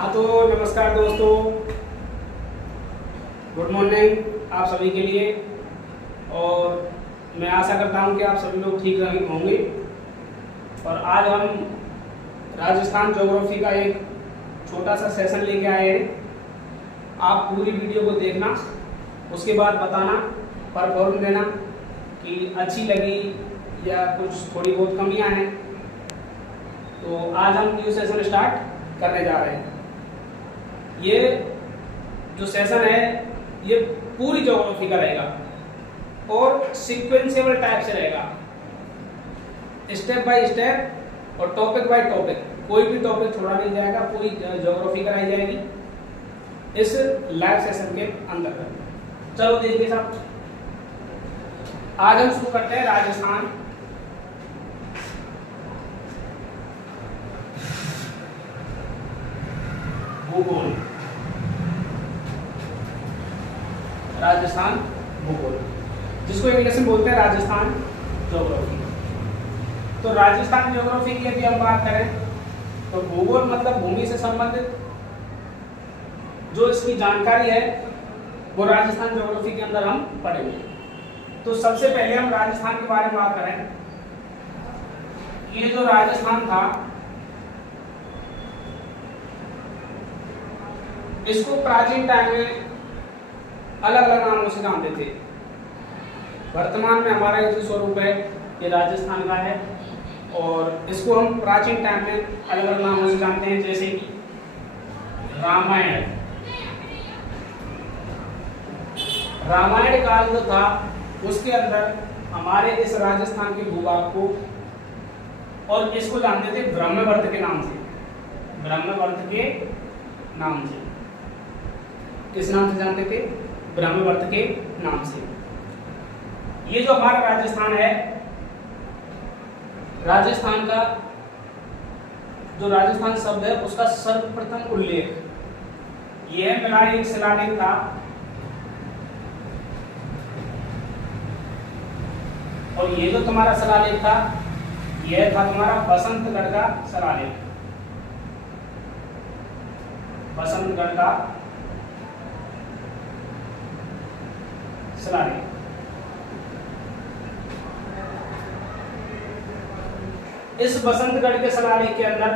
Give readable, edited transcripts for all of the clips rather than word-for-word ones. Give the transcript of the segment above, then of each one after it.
हाँ तो नमस्कार दोस्तों, गुड मॉर्निंग आप सभी के लिए। और मैं आशा करता हूँ कि आप सभी लोग ठीक रहे होंगे। और आज हम राजस्थान ज्योग्राफी का एक छोटा सा सेशन लेके आए हैं। आप पूरी वीडियो को देखना, उसके बाद बताना, परफॉर्म देना कि अच्छी लगी या कुछ थोड़ी बहुत कमियां हैं। तो आज हम न्यू सेशन स्टार्ट करने जा रहे हैं। ये जो सेशन है ये पूरी ज्योग्राफी का रहेगा और सीक्वेंशियल टाइप से रहेगा, स्टेप बाय स्टेप और टॉपिक बाय टॉपिक। कोई भी टॉपिक छोड़ा नहीं जाएगा, पूरी ज्योग्राफी कराई जाएगी इस लाइव सेशन के अंदर। चलो देखिए साहब, आज हम शुरू करते हैं राजस्थान। भूगोल, राजस्थान भूगोल, जिसको इंग्लिश में बोलते हैं राजस्थान ज्योग्राफी। तो राजस्थान ज्योग्राफी की यदि हम बात करें तो भूगोल मतलब भूमि से संबंधित जो इसकी जानकारी है वो राजस्थान ज्योग्राफी के अंदर हम पढ़ेंगे। तो सबसे पहले हम राजस्थान के बारे में बात करें। ये जो राजस्थान था इसको प्राचीन टाइम में अलग अलग नामों से जानते थे। वर्तमान में हमारा ये जो स्वरूप है ये राजस्थान का है और इसको हम प्राचीन टाइम में अलग अलग नामों से जानते हैं, जैसे कि रामायण काल जो था उसके अंदर हमारे इस राजस्थान के भूभाग को और इसको जानते थे ब्रह्मवर्त के नाम से। ब्रह्मवर्त के नाम से किस नाम से जानते थे? ब्रह्मवर्त के नाम से। ये जो हमारा राजस्थान है, राजस्थान का जो राजस्थान शब्द है उसका सर्वप्रथम उल्लेख यह मिला एक शिलालेख था। और ये जो तुम्हारा शिलालेख था यह था तुम्हारा बसंतगढ़ का शिलालेख। बसंतगढ़ का शिलालेख। इस बसंतगढ़ के शिलालेख के अंदर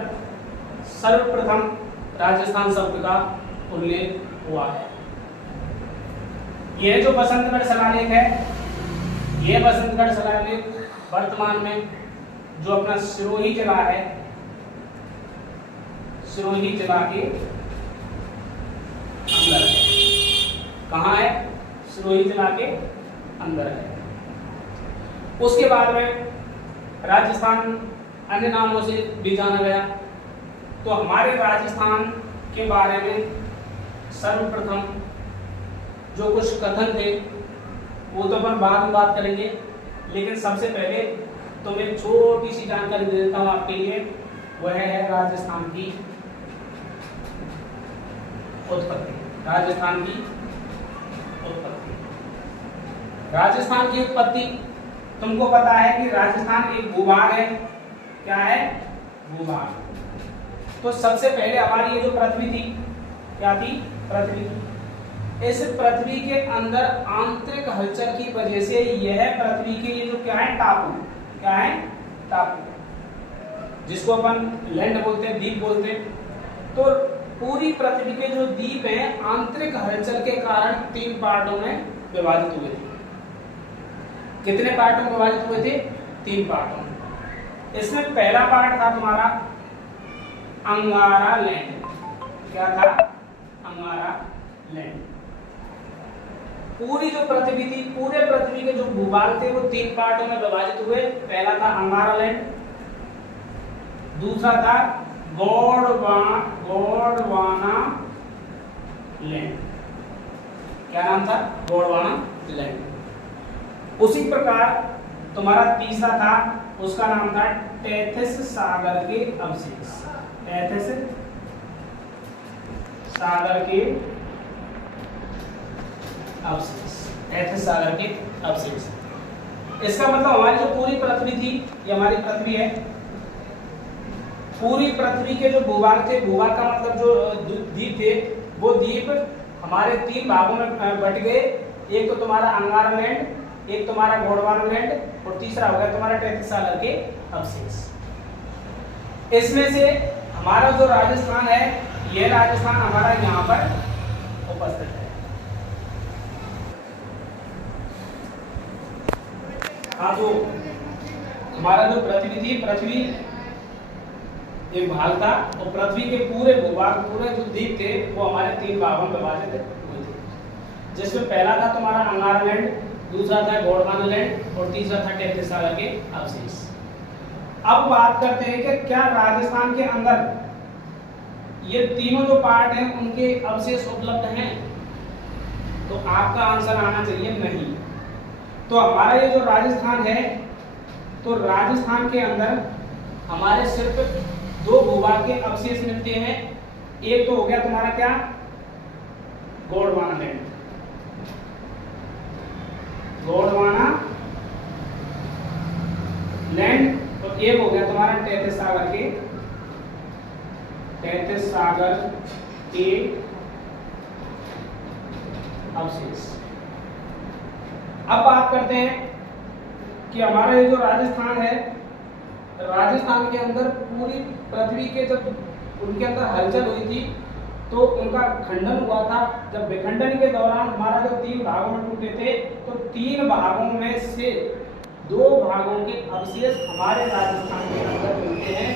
सर्वप्रथम राजस्थान शब्द का उल्लेख हुआ है। यह जो बसंतगढ़ शिलालेख है, यह बसंतगढ़ शिलालेख वर्तमान में जो अपना सिरोही जिला है, सिरोही जिला के अंदर है। कहाँ है? सिरोही जिला के अंदर है। उसके बाद में राजस्थान अन्य नामों से भी जाना गया। तो हमारे राजस्थान के बारे में सर्वप्रथम जो कुछ कथन थे वो तो अपन बाद में बात करेंगे, लेकिन सबसे पहले तो मैं छोटी सी जानकारी दे देता हूँ आपके लिए। वह है राजस्थान की उत्पत्ति। राजस्थान की उत्पत्ति। राजस्थान की उत्पत्ति तुमको पता है कि राजस्थान एक भूभाग है। क्या है? भूभाग। तो सबसे पहले हमारी ये जो पृथ्वी थी, क्या थी? पृथ्वी। इस पृथ्वी के अंदर आंतरिक हलचल की वजह से यह पृथ्वी के ये जो क्या है? टापू। क्या है? टापू, जिसको अपन लैंड बोलते हैं, द्वीप बोलते हैं। तो पूरी पृथ्वी के जो द्वीप हैं आंतरिक हलचल के कारण 3 पार्टों में विभाजित हुए थे। कितने पार्टों में विभाजित हुए थे? 3 पार्टों में। इसमें पहला पार्ट था तुम्हारा अंगारा लैंड। क्या था? अंगारा लैंड। पूरी जो पृथ्वी थी, पूरे पृथ्वी के जो भूभाग थे वो 3 पार्टों में विभाजित हुए। पहला था अंगारा लैंड, दूसरा था गोंडवाना लैंड। क्या नाम था? गोंडवाना लैंड। उसी प्रकार तुम्हारा तीसरा था, उसका नाम था टेथिस सागर के अवशेष। टेथिस सागर के अवशेष। टेथिस सागर के अवशेष। इसका मतलब हमारी जो पूरी पृथ्वी थी, ये हमारी पृथ्वी है, पूरी पृथ्वी के जो भूभाग थे, भूभाग का मतलब जो द्वीप थे, वो द्वीप हमारे 3 भागों में बट गए। एक तो तुम्हारा अंगारा लैंड, एक तुम्हारा गोंडवाना लैंड, और तीसरा हो गया तुम्हारा 33 सागर के अवशेष। इसमें से हमारा जो राजस्थान है, ये राजस्थान हमारा यहाँ पर उपस्थित है। हाँ, तो हमारा जो पृथ्वी थी, पृथ्वी एक भाग था, और पृथ्वी के पूरे भूभाग, पूरे जो द्वीप थे, वो हमारे 3 भागों में विभाजित हुए थे, जिसमें पहला था तुम्हारा अंगारा लैंड, दूसरा था गोंडवाना लैंड, और तीसरा था 33 सागर के अवशेष। अब बात करते हैं कि क्या राजस्थान के अंदर ये तीनों जो पार्ट हैं उनके अवशेष उपलब्ध हैं? तो आपका आंसर आना चाहिए नहीं। तो हमारा ये जो राजस्थान है, तो राजस्थान के अंदर हमारे सिर्फ 2 भूभाग के अवशेष मिलते हैं। एक तो हो गया तुम्हारा क्या, गोंडवाना लैंड, गोंडवाना लैंड, और एक हो गया तुम्हारा 33 सागर के, 33 सागर के अवशेष। अब बात करते हैं कि हमारा ये जो राजस्थान है, राजस्थान के अंदर पूरी पृथ्वी के जब उनके अंदर हलचल हुई थी, तो उनका खंडन हुआ था। जब विखंडन के दौरान हमारा जो 3 भागों में टूटे थे, तो 3 भागों में से 2 भागों के अवशेष हमारे राजस्थान के अंदर मिलते हैं,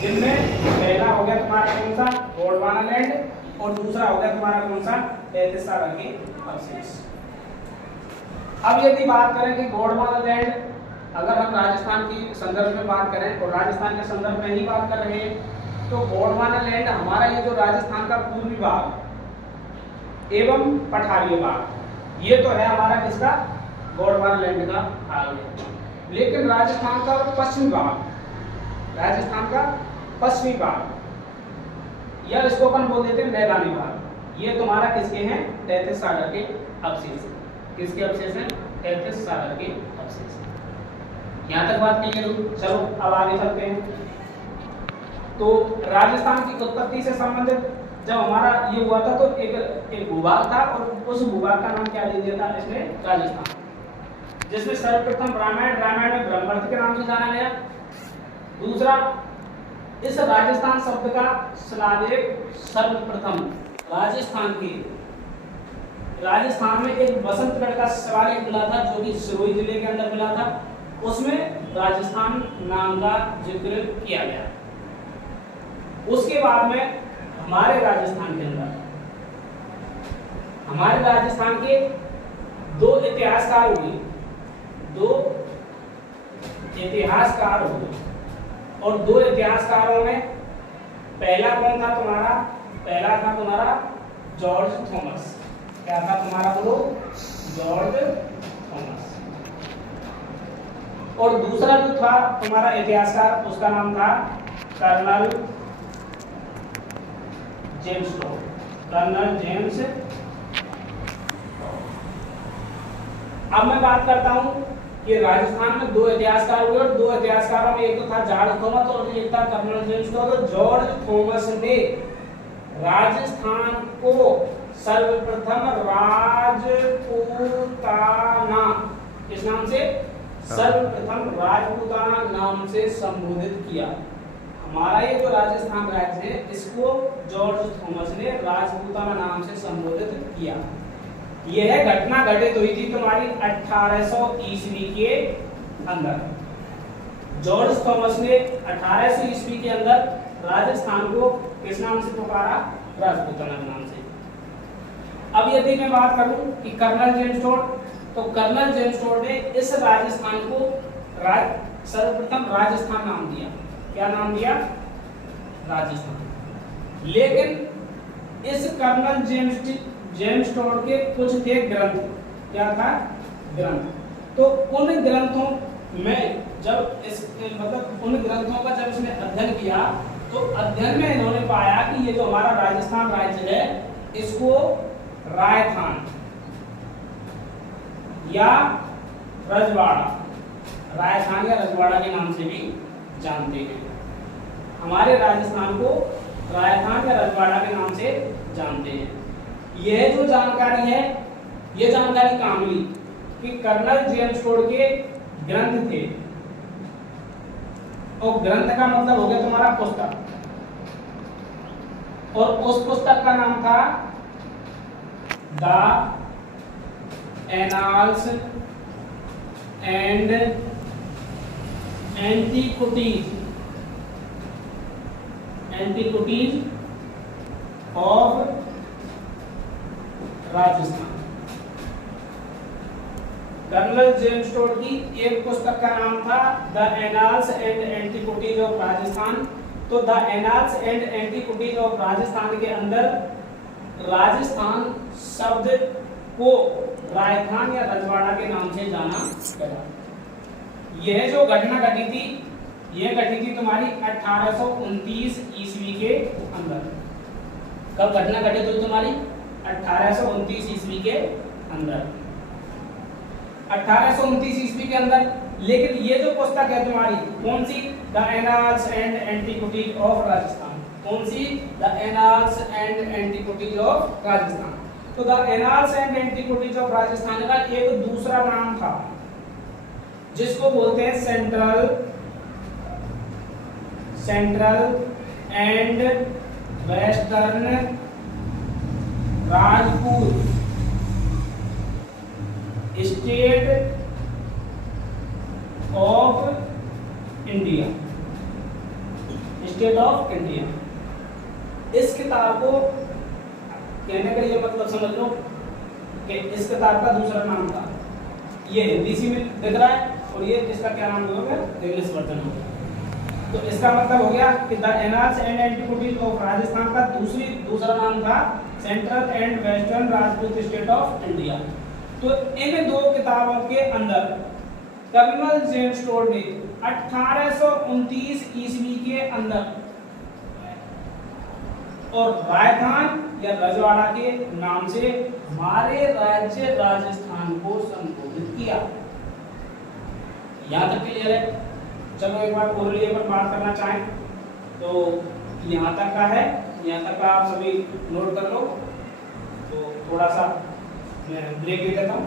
जिनमें पहला हो गया तुम्हारा कौन सा, गोंडवाना लैंड, और दूसरा हो गया तुम्हारा कौन सा, 33 सागर के अवशेष। अब यदि बात करें कि गोंडवाना लैंड, अगर हम राजस्थान की संदर्भ में बात करें, और राजस्थान के संदर्भ में ही बात कर रहे हैं, तो गोंडवाना लैंड हमारा ये जो राजस्थान का पूर्वी भाग एवं पठारी भाग, ये तो है हमारा किसका, गोंडवाना लैंड का भाग। लेकिन राजस्थान का पश्चिमी भाग, राजस्थान का पश्चिमी भाग, या इसको अपन बोल देते हैं मैदानी भाग, ये तुम्हारा किसके हैं, 33 सागर के अवशेष। किसके अवशेष हैं, 33 सागर के अवशेष। यहाँ तक बात क्लियर हुई। चलो अब आगे चलते हैं। तो राजस्थान की उत्पत्ति से संबंधित जब हमारा ये हुआ था, तो एक भूभाग था, और उस भूभाग का नाम क्या दे दिया था इसने, राजस्थान, जिसमें सर्वप्रथम रामायण में ब्रह्मवर्त के नाम से जाना गया। दूसरा, इस राजस्थान शब्द का शिलालेख सर्वप्रथम राजस्थान में एक बसंतगढ़ का शिलालेख मिला था, जो कि सिरोही जिले के अंदर मिला था। उसमें राजस्थान नाम का जिक्र किया गया। उसके बाद में हमारे राजस्थान के 2 इतिहासकार हुए, और 2 इतिहासकारों में पहला कौन था तुम्हारा, पहला था तुम्हारा जॉर्ज थॉमस। क्या था तुम्हारा, बोलो, जॉर्ज थॉमस। और दूसरा जो था तुम्हारा इतिहासकार, उसका नाम था colonel James Tod, colonel James. अब मैं बात करता हूं कि राजस्थान में 2 इतिहासकार हुए, और 2 इतिहासकारों में एक तो था जॉर्ज थॉमस और एक था colonel James Tod. George Thomas ने राजस्थान को सर्वप्रथम राजपूताना, इस नाम से, सर्वप्रथम राजपूताना नाम से संबोधित किया। हमारा ये जो राजस्थान राज्य है, इसको जॉर्ज थॉमस ने राजपूताना नाम से संबोधित किया। यह घटना घटित हुई थी तुम्हारी 1800 ईस्वी के अंदर। जॉर्ज थॉमस ने 1800 ईस्वी के अंदर राजस्थान को किस नाम से पुकारा, राजपूताना नाम से। अब यदि मैं बात करूं कि कर्नल जेम्स टॉड, तो कर्नल जेम्स टॉड ने इस राजस्थान को सर्वप्रथम राजस्थान नाम दिया। क्या नाम दिया, राजस्थान। लेकिन इस कर्नल जेम्स टॉड के कुछ थे ग्रंथ। क्या था, ग्रंथ। तो उन ग्रंथों में जब उन ग्रंथों का जब इसने अध्ययन किया, तो अध्ययन में इन्होंने पाया कि ये जो हमारा राजस्थान राज्य है, इसको रायथान या रजवाड़ा, रायथान या रजवाड़ा के नाम से भी जानते हैं। हमारे राजस्थान को राजस्थान या रजवाड़ा के नाम से जानते हैं। यह जो जानकारी है, ये जानकारी कहाँ मिली कि कर्नल जेम्स टोड के ग्रंथ थे, और ग्रंथ का मतलब हो गया तुम्हारा पुस्तक, और उस पुस्तक का नाम था the annals and antiquities of Rajasthan. Colonel James Tod की एक पुस्तक का नाम था the annals and antiquities of Rajasthan. तो the annals and antiquities of Rajasthan के अंदर राजस्थान शब्द को राजस्थान या रजवाड़ा के नाम से जाना गया। यह जो घटना घटी थी, यह घटी थी तुम्हारी 1829 ईस्वी के अंदर। कब घटना घटी थी तुम्हारी? 1829 ईस्वी के अंदर, 1829 ईस्वी के अंदर। लेकिन ये जो पुस्तक है तुम्हारी कौन सी? The annals and antiquities of Rajasthan. कौन सी? The annals and antiquities of Rajasthan. तो the annals and antiquities of Rajasthan का एक दूसरा नाम था जिसको बोलते हैं central and western Rajput state of India. State of India. इस किताब को कहने का ये मतलब समझ लो कि इस किताब का दूसरा नाम था, ये हिंदी सी में दिख रहा है, और ये इसका क्या नाम हो गया? इंग्लिश वर्जन हो गया। तो इसका मतलब हो गया कि the annals and antiquities of Rajasthan का दूसरा नाम था central and western Rajput state of India. तो इन दो किताबों के अंदर कर्नल जेम्स टोड ने 1829 ईस्वी के अंदर और राजस्थान या रजवाड़ा के नाम से हमारे राज्य राजस्थान को संबोधित किया। यहाँ तक क्लियर है? चलो एक बार कोरिलेशन पर बात करना चाहें तो यहाँ तक का है, यहाँ तक का आप सभी नोट कर लो। तो थोड़ा सा मैं ब्रेक ले लेता हूँ।